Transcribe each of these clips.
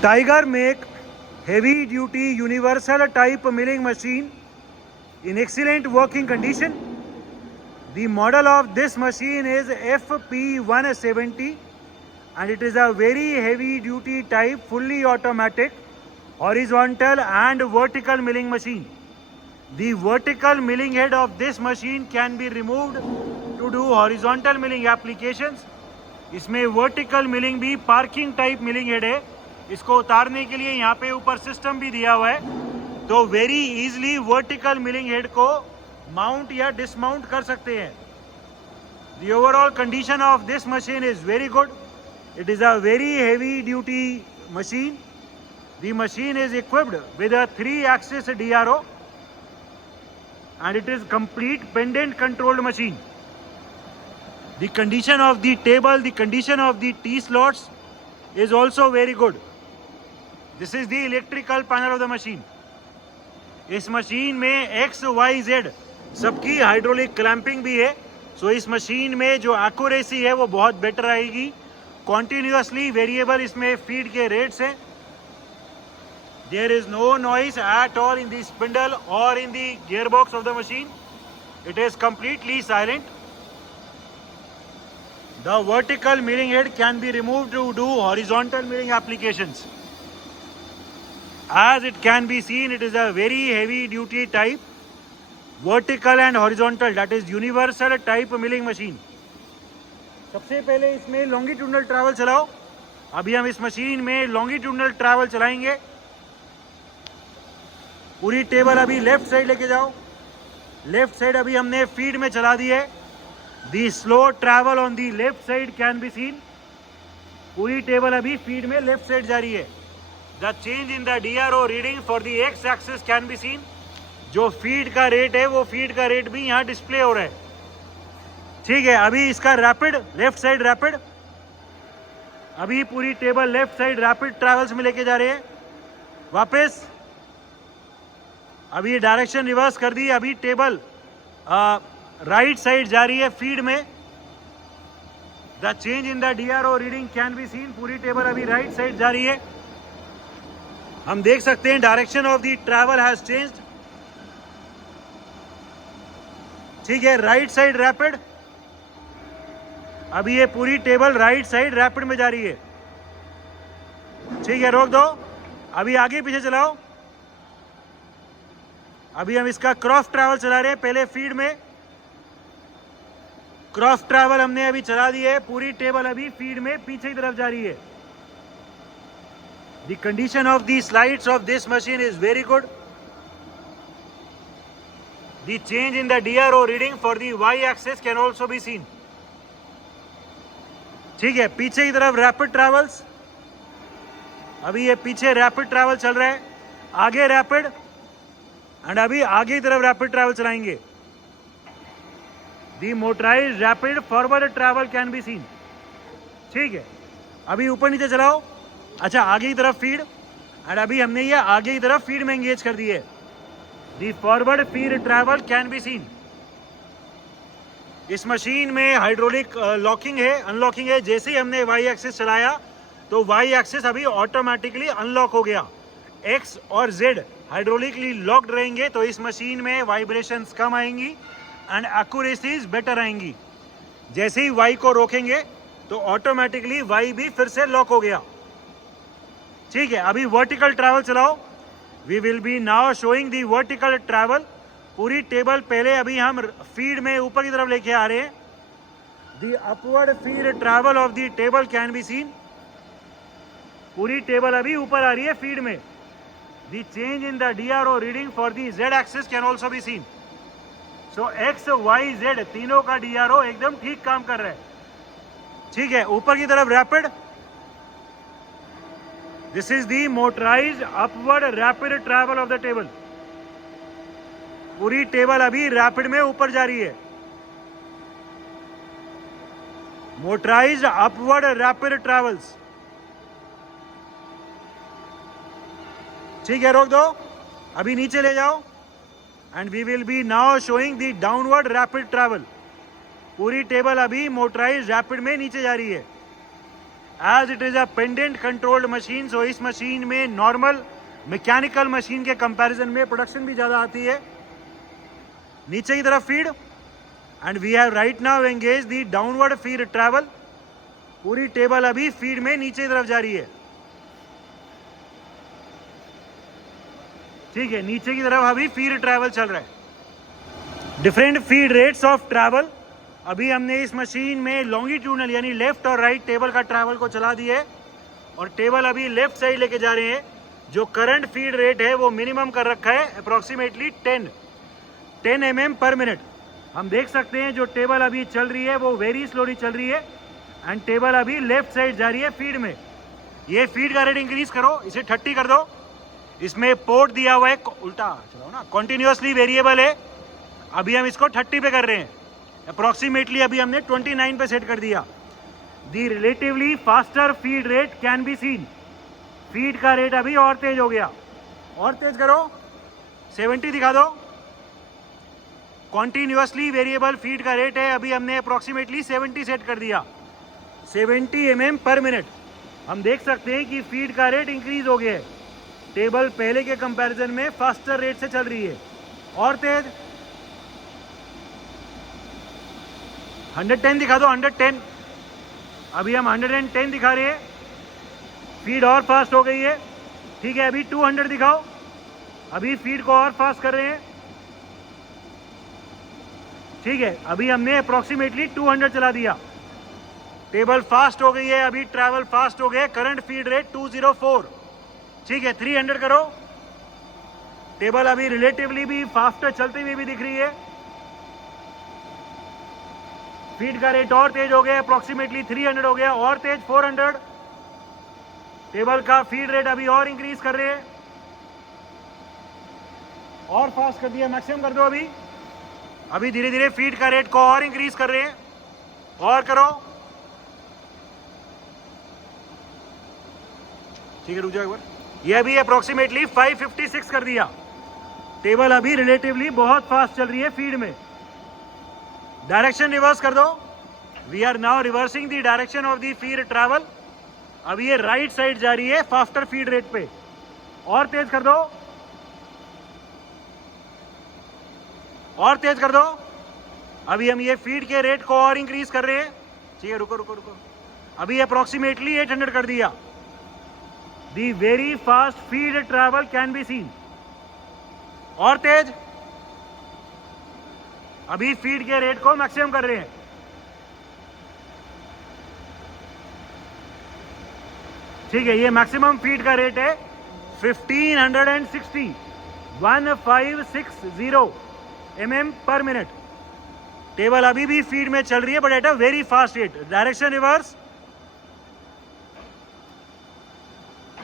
Tiger make heavy duty universal type milling machine in excellent working condition. The model of this machine is FP170 and it is a very heavy duty type fully automatic horizontal and vertical milling machine. The vertical milling head of this machine can be removed to do horizontal milling applications. इसमें vertical milling भी parking type milling head है, इसको उतारने के लिए यहाँ पे ऊपर सिस्टम भी दिया हुआ है, तो very easily vertical milling head को माउंट या डिसमाउंट कर सकते हैं. The overall condition of this machine is very good. It is a very heavy duty machine. The machine is equipped with a 3-axis DRO and it is complete pendant controlled machine. The condition of the table, the condition of the T-slots is also very good. This is the electrical panel of the machine. इस machine में XYZ सबकी hydraulic clamping भी है, सो इस machine में जो accuracy है वो बहुत बेटर आएगी. कॉन्टिन्यूसली वेरिएबल इसमें फीड के रेट्स हैं. There is no noise at all in the spindle or in the gearbox of the machine. It is completely silent. The vertical milling head can be removed to do horizontal milling applications. As it can be seen, it is a very heavy duty type vertical and horizontal, that is universal type milling machine. सबसे पहले इसमें longitudinal travel चलाओ. अभी हम इस machine में longitudinal travel चलाएंगे. पूरी टेबल अभी लेफ्ट साइड लेके जाओ. लेफ्ट साइड अभी हमने फीड में चला दी है. The slow travel on the left side can be seen. पूरी टेबल अभी फीड में लेफ्ट साइड जा रही है. The change in the DRO reading for the X axis can be seen. जो फीड का रेट है वो फीड का रेट भी यहाँ डिस्प्ले हो रहा है. ठीक है, अभी इसका रैपिड लेफ्ट साइड रैपिड, अभी पूरी table left side rapid travels में लेके जा रहे हैं. वापस अभी डायरेक्शन रिवर्स कर दी. अभी टेबल राइट साइड जा रही है फीड में. The change in the DRO reading can be seen. पूरी टेबल अभी राइट साइड जा रही है. हम देख सकते हैं direction of the travel has changed. ठीक है, राइट साइड रैपिड. अभी ये पूरी टेबल राइट साइड रैपिड में जा रही है. ठीक है, रोक दो. अभी आगे पीछे चलाओ. अभी हम इसका क्रॉस ट्रैवल चला रहे हैं. पहले फीड में क्रॉस ट्रैवल हमने अभी चला दी है. पूरी टेबल अभी फीड में पीछे की तरफ जा रही है. The condition of the slides of this machine is very good. The change in the DRO reading for the Y axis can also be seen. ठीक है, पीछे की तरफ रैपिड ट्रैवल्स. अभी ये पीछे रैपिड ट्रैवल चल रहा है, आगे रैपिड, एंड अभी आगे की तरफ रैपिड ट्रैवल चलाएंगे. The motorised rapid forward travel can be seen. ठीक है, अभी ऊपर नीचे चलाओ. अच्छा, आगे की तरफ फीड, एंड अभी हमने ये आगे की तरफ फीड में एंगेज कर दी है. The forward feed travel can be seen. इस मशीन में हाइड्रोलिक लॉकिंग है, अनलॉकिंग है. जैसे ही हमने Y एक्सिस चलाया तो Y एक्सिस अभी ऑटोमेटिकली अनलॉक हो गया. X और Z हाइड्रोलिकली लॉक्ड रहेंगे तो इस मशीन में वाइब्रेशंस कम आएंगी एंड एक्यूरेसीज बेटर आएंगी. जैसे ही Y को रोकेंगे तो ऑटोमेटिकली Y भी फिर से लॉक हो गया. ठीक है, अभी वर्टिकल ट्रैवल चलाओ. We will be now showing the vertical travel. पूरी टेबल पहले अभी हम फीड में ऊपर की तरफ लेके आ रहे हैं. The upward feed travel of the table can be seen. पूरी टेबल अभी ऊपर आ रही है फीड में. The change in the DRO reading for the Z axis can also be seen. So X Y Z तीनों का DRO एकदम ठीक काम कर रहा है. ठीक है, ऊपर की तरफ rapid. This is the motorised upward rapid travel of the table. पूरी टेबल अभी रैपिड में ऊपर जा रही है. Motorised upward rapid travels. ठीक है, रोक दो. अभी नीचे ले जाओ and we will be now showing the downward rapid travel. पूरी टेबल अभी मोटराइज्ड रैपिड में नीचे जा रही है. As it is a pendant controlled machine, so इस मशीन में नॉर्मल मैकेनिकल मशीन के कंपैरिजन में प्रोडक्शन भी ज़्यादा आती है। नीचे की तरफ feed, and we have right now engage the downward feed travel. पूरी टेबल अभी फीड में नीचे की तरफ जा रही है। ठीक है, नीचे की तरफ अभी फीड ट्रैवल चल रहा है। Different feed rates of travel. अभी हमने इस मशीन में लॉन्गिट्यूडनल यानी लेफ्ट और राइट टेबल का ट्रैवल को चला दिया है, और टेबल अभी लेफ्ट साइड लेके जा रहे हैं। जो करंट फीड रेट है वो मिनिमम कर रखा है अप्रोक्सीमेटली 10 mm पर मिनट। हम देख सकते हैं जो टेबल अभी चल रही है वो वेरी स्लोली चल रही है, एंड टेबल अभी लेफ्ट साइड जा रही है फीड में। ये फीड का रेट इंक्रीज करो, इसे 30 कर दो। इसमें पोर्ट दिया हुआ है, उल्टा चलाओ ना, कॉन्टिन्यूसली वेरिएबल है। अभी हम इसको 30 पे कर रहे हैं, अप्रोक्सीमेटली अभी हमने 29 पे सेट कर दिया। The relatively faster feed rate can be seen. Feed का रेट अभी और तेज हो गया, और तेज करो, 70 दिखा दो। कॉन्टिन्यूसली वेरिएबल फीड का रेट है, अभी हमने अप्रोक्सीमेटली 70 सेट कर दिया, 70 mm पर मिनट। हम देख सकते हैं कि फीड का रेट इंक्रीज हो गया है। टेबल पहले के कंपैरिजन में फास्टर रेट से चल रही है, और तेज 110 दिखा दो, 110। अभी हम 110 दिखा रहे हैं, फीड और फास्ट हो गई है। ठीक है, अभी 200 दिखाओ, अभी फीड को और फास्ट कर रहे हैं। ठीक है, अभी हमने अप्रोक्सीमेटली 200 चला दिया, टेबल फास्ट हो गई है, अभी ट्रैवल फास्ट हो गया। Current feed rate 204। ठीक है, 300 करो, टेबल अभी रिलेटिवली भी फास्टर चलती हुई भी दिख रही है। फीड का रेट और तेज हो गया, अप्रोक्सीमेटली 300 हो गया, और तेज 400। टेबल का फीड रेट अभी और इंक्रीज कर रहे हैं, और फास्ट कर दिया, मैक्सिमम कर दो। अभी धीरे धीरे फीड का रेट को और इंक्रीज कर रहे हैं, और करो। ठीक है, रुक जाओ एक बार। ये अभी अप्रोक्सीमेटली 556 कर दिया, टेबल अभी रिलेटिवली बहुत फास्ट चल रही है फीड में। डायरेक्शन रिवर्स कर दो। We are now reversing the direction of the feed travel. अभी ये राइट साइड जा रही है फास्टर फीड रेट पे, और तेज कर दो, और तेज कर दो। अभी हम ये फीड के रेट को और इंक्रीज कर रहे हैं। ठीक है, रुको रुको रुको, अभी अप्रोक्सीमेटली 800 कर दिया। दी very fast feed travel can be scene, और तेज। अभी फीड के रेट को मैक्सिमम कर रहे हैं। ठीक है, ये मैक्सिमम फीड का रेट है 1560 mm पर मिनट। टेबल अभी भी फीड में चल रही है, but at a very fast rate. Direction reverse.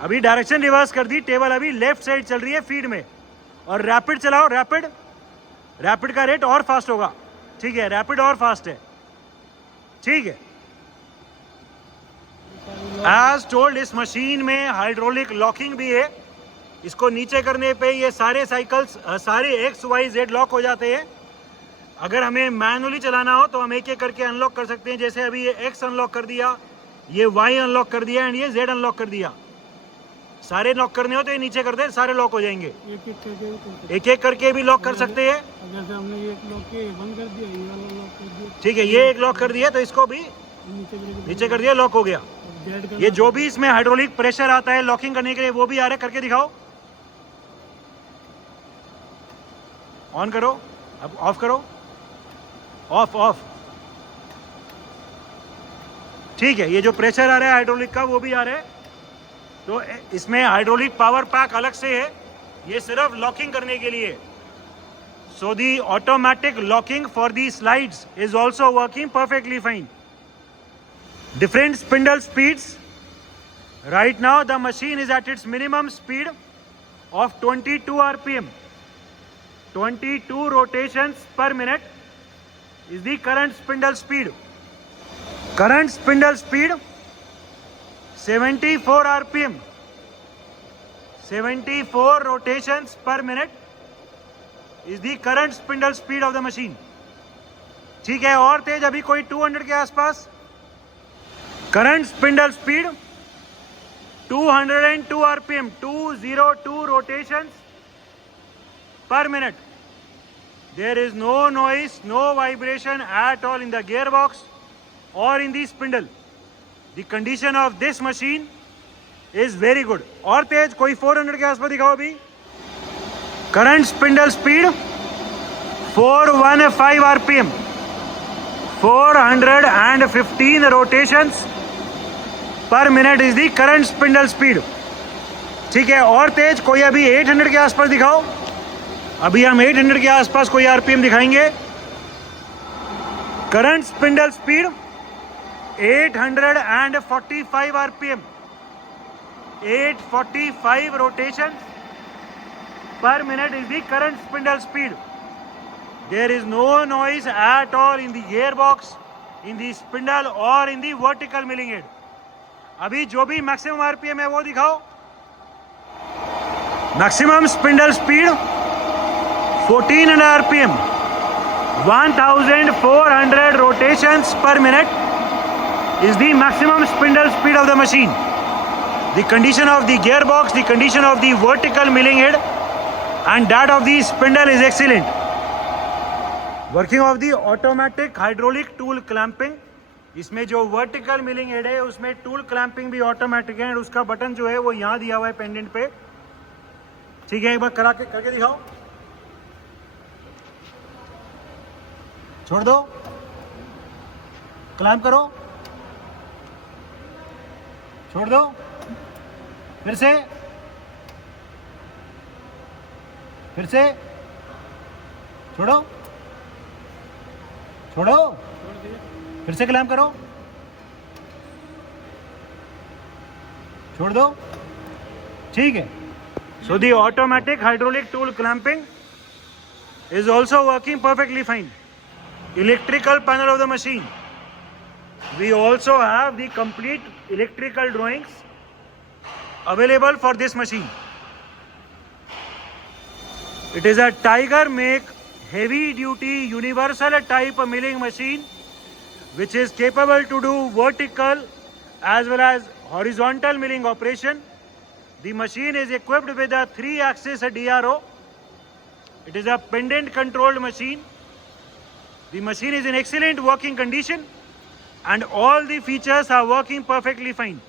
अभी डायरेक्शन रिवर्स कर दी, टेबल अभी लेफ्ट साइड चल रही है फीड में। और रैपिड चलाओ, रैपिड। रैपिड का रेट और फास्ट होगा। ठीक है, रैपिड और फास्ट है। ठीक है, एज टोल्ड इस मशीन में हाइड्रोलिक लॉकिंग भी है। इसको नीचे करने पे ये सारे साइकिल्स सारे XYZ लॉक हो जाते हैं। अगर हमें मैनुअली चलाना हो तो हम एक एक करके अनलॉक कर सकते हैं। जैसे अभी ये X अनलॉक कर दिया, ये Y अनलॉक कर दिया, एंड ये Z अनलॉक कर दिया। सारे लॉक करने हो तो ये नीचे कर दे, सारे लॉक हो जाएंगे। एक एक करके भी लॉक कर सकते हैं। जैसे हमने ये लॉक किया, बंद कर दिया, ये वाला लॉक कर दिया। ठीक है, ये एक लॉक कर दिया तो इसको भी नीचे कर दिया, लॉक हो गया। ये जो भी इसमें हाइड्रोलिक प्रेशर आता है लॉकिंग करने के लिए वो भी आ रहा है, करके दिखाओ। ऑन करो, अब ऑफ करो, ऑफ ऑफ। ठीक है, ये जो प्रेशर आ रहा है हाइड्रोलिक का वो भी आ रहा है। तो इसमें हाइड्रोलिक पावर पैक अलग से है, ये सिर्फ लॉकिंग करने के लिए। So the automatic locking for the slides is also working perfectly fine. Different spindle speeds. Right now the machine is at its minimum speed of 22 RPM. 22 rotations per minute is the current spindle speed. Current spindle speed 74 RPM. 74 rotations per minute is the current spindle speed of the machine. ठीक है, और तेज अभी कोई 200 के आसपास। Current spindle speed 202 RPM, 202 rotations per minute. There is no noise, no vibration at all in the gearbox or in the spindle. The condition of this machine is very good. और तेज कोई 400 के आसपास दिखाओ अभी. Current spindle speed 415 RPM, 415 rotations per minute is the current spindle speed. ठीक है, और तेज कोई अभी 800 के आसपास दिखाओ. अभी हम 800 के आसपास कोई आरपीएम दिखाएंगे. Current spindle speed 845 RPM, 845 rotation per minute is the current spindle speed. There is no noise at all in the gearbox, in the spindle or in the vertical milling head. अभी जो भी maximum RPM है वो दिखाओ. Maximum spindle speed 1400 RPM, 1400 rotations per minute is the maximum spindle speed of the machine. The condition of the gearbox, the condition of the vertical milling head and that of the spindle is excellent. Working of the automatic hydraulic tool clamping. इसमें जो vertical milling head है उसमें tool clamping भी automatic है. उसका button जो है वो यहाँ दिया हुआ है पेंडेंट पे. ठीक है, एक बार करके दिखाओ. छोड़ दो, क्लैंप करो, छोड़ दो, फिर से, छोड़ो, फिर से क्लैंप करो, छोड़ दो. ठीक है. So the automatic hydraulic tool clamping is also working perfectly fine. Electrical panel of the machine. We also have the complete electrical drawings available for this machine. It is a Tiger make heavy duty universal type milling machine which is capable to do vertical as well as horizontal milling operation. The machine is equipped with a 3-axis DRO. It is a pendant controlled machine. The machine is in excellent working condition and all the features are working perfectly fine.